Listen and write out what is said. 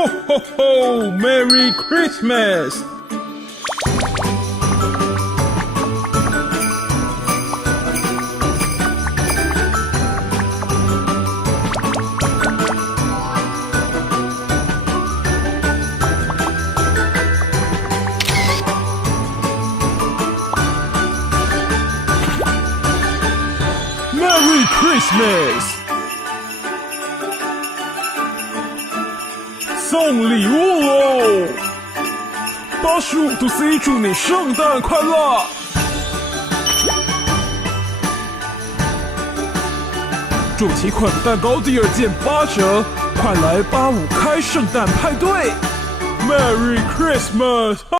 Ho ho ho! Merry Christmas! Merry Christmas! 送礼物喽！85°C 祝你圣诞快乐！主题款蛋糕第2件8折，快来85开圣诞派对 ！Merry Christmas！